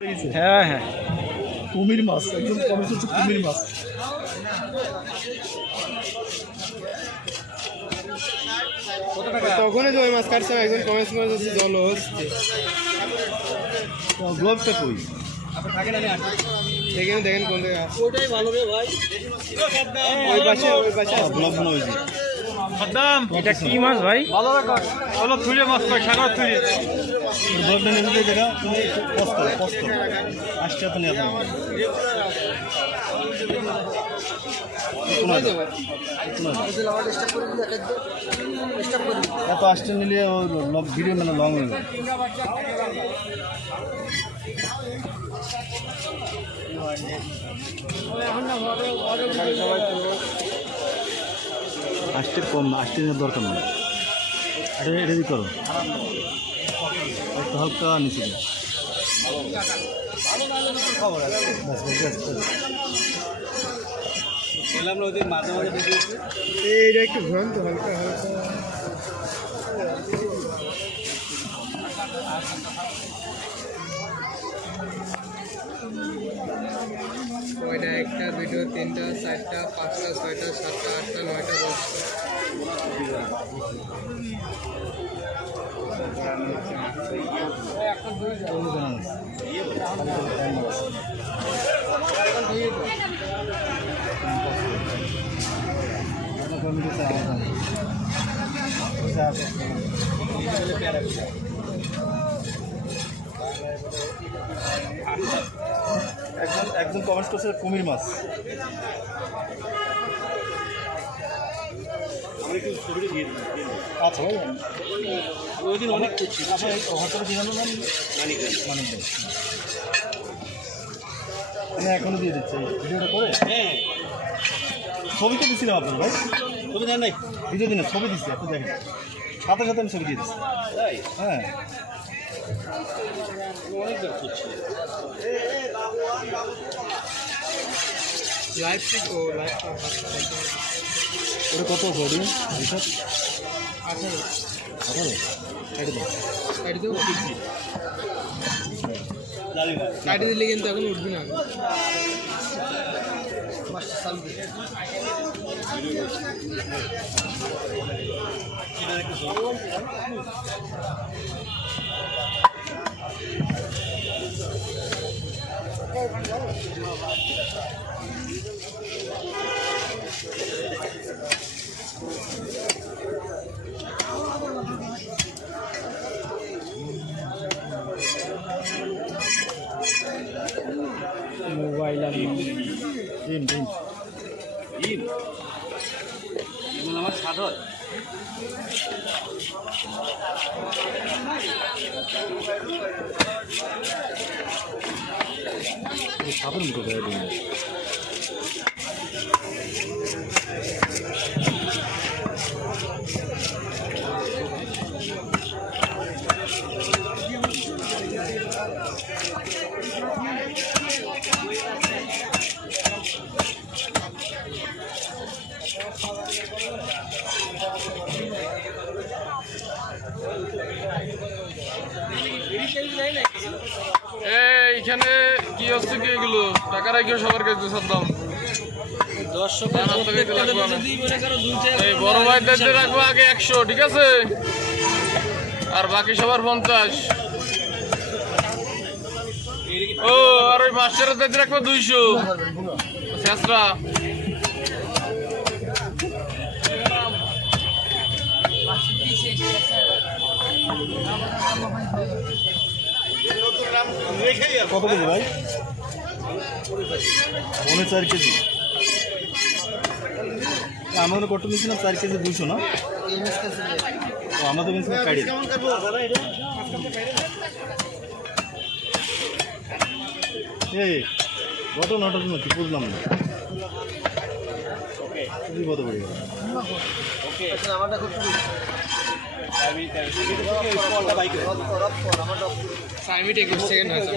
হ্যাঁ হ্যাঁ কুমির মাছ একদম কমেছে হচ্ছে কুমির মাছ। তখনই তো ওই মাছ কাটছিলাম, একজন কমেন্টস করে যাচ্ছে জল হচ্ছে। গ্লোভটা কই? দেখেন দেখেন কোন জায়গায় আছে। ওটাই ভালো রে ভাই। ওই পাশে গ্লোভ মনে হয়েছে। এটা কি মাছ ভাই? ভালো রাখো। হলো তুলে মাছ কয় সাগর তুলে। গ্লোভটা নিয়ে যেতে দেখা তুমি কষ্ট কষ্ট আসছে তো নিয়ে আপনি এত আসতে নিলে ভিডিও মানে লং হয়ে যাবে। আসতে কম না, আসতে দরকার নেই। এটা রেডি করো একটু হালকা নিচে এইটা একটু ঘন তো হালকা হালকা। ওইটা একটা দুটো তিনটা চারটা পাঁচটা ছয়টা সাতটা আটটা নয়টা একজন কমেন্ট করছে কুমির মাছ। আচ্ছা ভাই ওই দিন অনেক করছি হয়তো দিলাম মানিক আমি এখনো দিয়ে দিচ্ছি ভিডিওটা করে। হ্যাঁ ছবি তো দিচ্ছিলাম আপনার ভাই, ছবি দেন নাই ভিডিও দিনে ছবি দিচ্ছি আপনি দেখেন, সাথে সাথে আমি ছবি দিয়ে দিচ্ছি। হ্যাঁ লাইভ ও লাইভ ওটা কত বডি হিসাব? 18 কাটি দাও কাটি দিলে কিন্তু এখন উঠবে না। মোবাইল আর আমার স্বাদ হয়। সাধারণ করে এইখানে কি হচ্ছে কি এগুলো টাকা রাখিও সবার কাছে সাদ্দাম এই বড় ভাইদের রাখবো আগে 100, ঠিক আছে, আর বাকি সবার 50। ও আর ওই মাস্টারের দায়িত্ব রাখবো 200 শেষরা। কত কেজি ভাই? 4 কেজি। আমাদের কত নিয়েছিলাম 4 কেজি 200 না? আমাদের নিয়েছিলাম কাইডে। এই ঘটনাটা শুনো কি বুঝলাম না। খুবই বড় পড়ে গেল। টাইমই 21 সেকেন্ড হয়েছে।